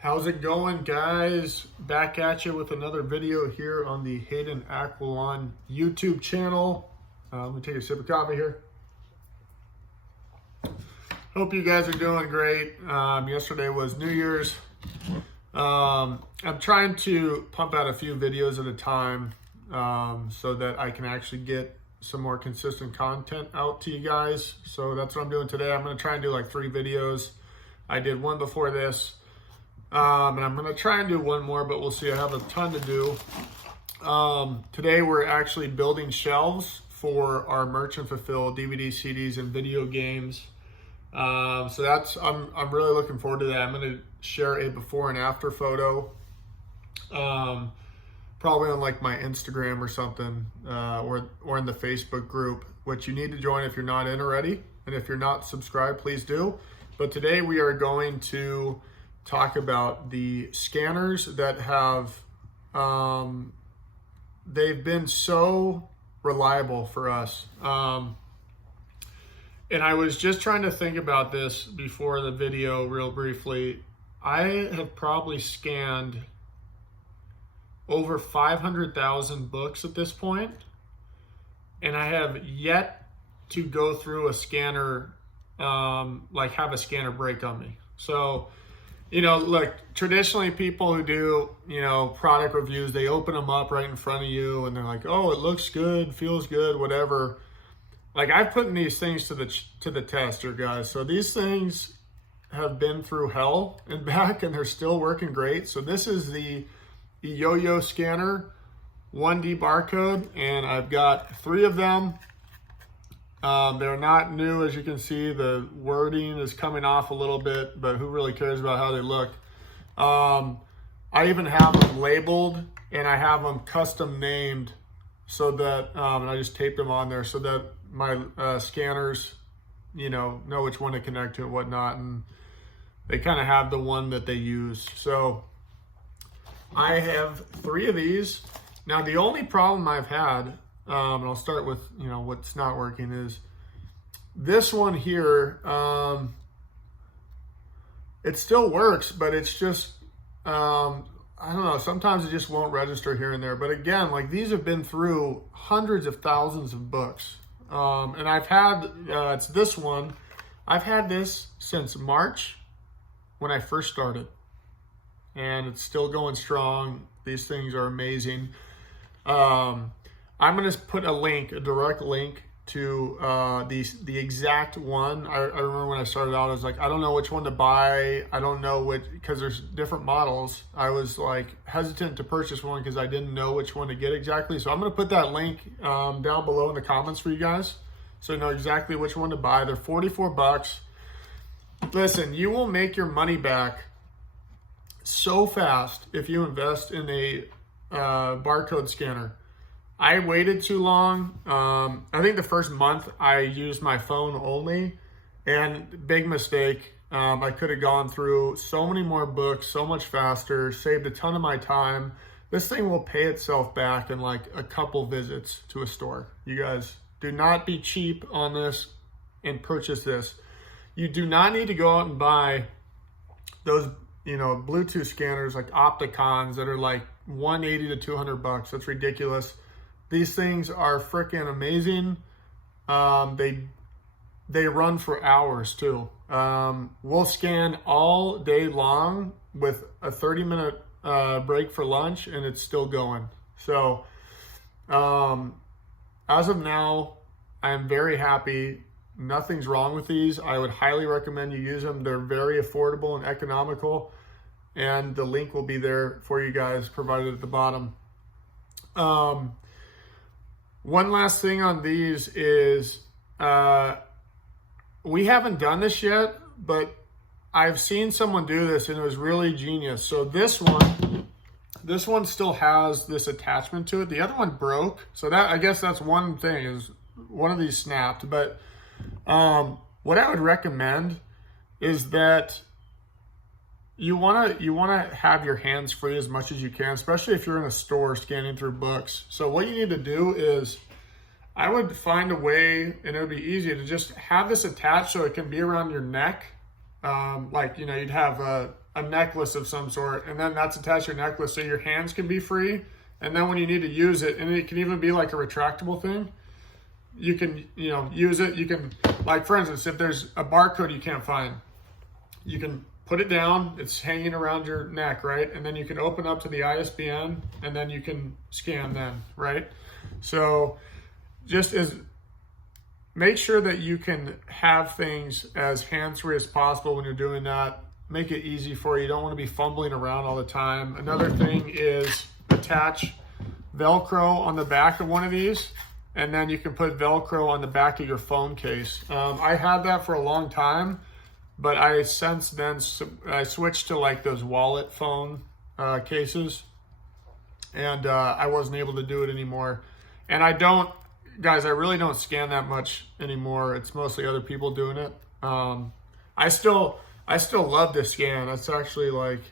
How's it going, guys? Back at you with another video here on the Hayden Aquilon YouTube channel. Let me take a sip of coffee here. Hope you guys are doing great. Yesterday was New Year's. I'm trying to pump out a few videos at a time so that I can actually get some more consistent content out to you guys. So that's what I'm doing today. I'm going to try and do like 3 videos. I did one before this. And I'm going to try and do one more, but we'll see. I have a ton to do. Today we're actually building shelves for our merchant fulfill DVD, CDs, and video games. So that's, I'm really looking forward to that. I'm going to share a before and after photo, probably on like my Instagram or something, or in the Facebook group, which you need to join if you're not in already. And if you're not subscribed, please do. But today we are going to talk about the scanners that have, they've been so reliable for us. And I was just trying to think about this before the video real briefly. I have probably scanned over 500,000 books at this point, and I have yet to go through a scanner, like have a scanner break on me. So, you know, look, traditionally people who do, you know, product reviews, they open them up right in front of you and they're like, oh, it looks good, feels good, whatever. Like, I've put these things to the test here, guys. So these things have been through hell and back, and they're still working great. So this is the Yo-Yo scanner 1D barcode, and I've got 3 of them. They're not new, as you can see. The wording is coming off a little bit, but who really cares about how they look? I even have them labeled, and I have them custom named so that, and I just taped them on there so that my scanners, you know which one to connect to and whatnot, and they kind of have the one that they use. So I have 3 of these. Now, the only problem I've had, and I'll start with, what's not working, is this one here. It still works, but it's just, I don't know, sometimes it just won't register here and there. But again, like, these have been through hundreds of thousands of books. And I've had, it's this one, I've had this since March when I first started, and it's still going strong. These things are amazing. I'm going to put a direct link to the exact one. I remember when I started out, I was like, I don't know which one to buy. I don't know because there's different models. I was like hesitant to purchase one because I didn't know which one to get exactly. So I'm going to put that link down below in the comments for you guys, so you know exactly which one to buy. They're 44 bucks. Listen, you will make your money back so fast if you invest in a barcode scanner. I waited too long. I think the first month I used my phone only, and big mistake. I could have gone through so many more books so much faster, saved a ton of my time. This thing will pay itself back in like a couple visits to a store. You guys, do not be cheap on this and purchase this. You do not need to go out and buy those, Bluetooth scanners like Opticons that are like 180 to 200 bucks. That's ridiculous. These things are freaking amazing. They run for hours too. We'll scan all day long with a 30-minute break for lunch, and it's still going. So as of now, I'm very happy. Nothing's wrong with these. I would highly recommend you use them. They're very affordable and economical, and the link will be there for you guys, provided at the bottom. One last thing on these is, we haven't done this yet, but I've seen someone do this and it was really genius. So this one still has this attachment to it. The other one broke. So that, I guess that's one thing, is one of these snapped. But what I would recommend is that you want to have your hands free as much as you can, especially if you're in a store scanning through books. So what you need to do is, I would find a way, and it would be easy, to just have this attached so it can be around your neck like, you'd have a necklace of some sort, and then that's attached to your necklace so your hands can be free. And then when you need to use it, and it can even be like a retractable thing, you can, use it. You can, like, for instance, if there's a barcode you can't find, you can put it down, it's hanging around your neck, right? And then you can open up to the ISBN, and then you can scan then, right? So just make sure that you can have things as hands-free as possible when you're doing that. Make it easy for you. You don't want to be fumbling around all the time. Another thing is attach Velcro on the back of one of these, and then you can put Velcro on the back of your phone case. I had that for a long time, but I since then I switched to like those wallet phone cases, and I wasn't able to do it anymore. And I don't, guys, I really don't scan that much anymore. It's mostly other people doing it. I still love to scan. That's actually like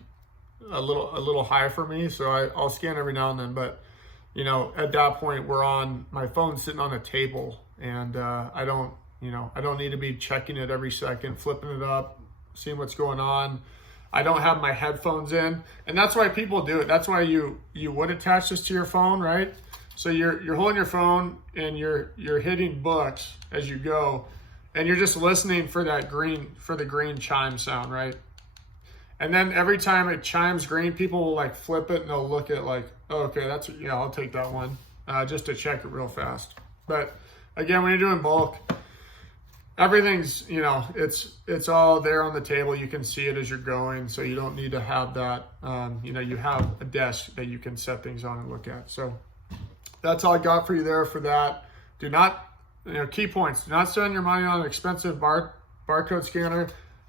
a little high for me. So I'll scan every now and then, but at that point my phone's sitting on a table, and I don't need to be checking it every second, flipping it up, seeing what's going on. I don't have my headphones in, and that's why people do it. That's why you would attach this to your phone, right? So you're holding your phone and you're hitting books as you go, and you're just listening for the green chime sound, right? And then every time it chimes green, people will like flip it and they'll look at like, oh, okay, I'll take that one, just to check it real fast. But again, when you're doing bulk, everything's, it's all there on the table. You can see it as you're going, so you don't need to have that. You have a desk that you can set things on and look at. So that's all I got for you there for that. Do not, key points. Do not spend your money on an expensive barcode scanner.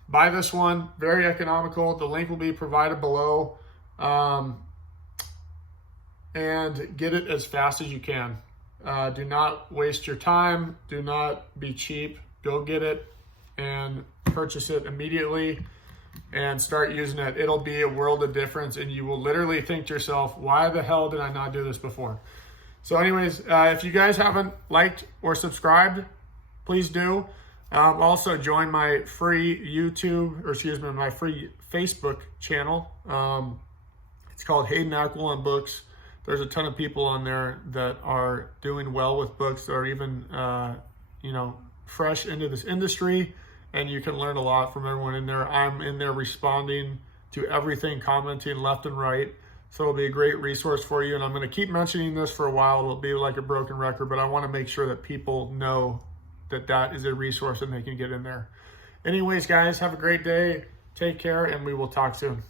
Buy this one, very economical. The link will be provided below. And get it as fast as you can. Do not waste your time. Do not be cheap. Go get it and purchase it immediately and start using it. It'll be a world of difference, and you will literally think to yourself, why the hell did I not do this before? So anyways, if you guys haven't liked or subscribed, please do. Also join my free my free Facebook channel. It's called Hayden on Books. There's a ton of people on there that are doing well with books, that are even, fresh into this industry, and you can learn a lot from everyone in there. I'm in there responding to everything, commenting left and right. So it'll be a great resource for you. And I'm going to keep mentioning this for a while. It'll be like a broken record, but I want to make sure that people know that is a resource and they can get in there. Anyways, guys, have a great day. Take care, and we will talk soon.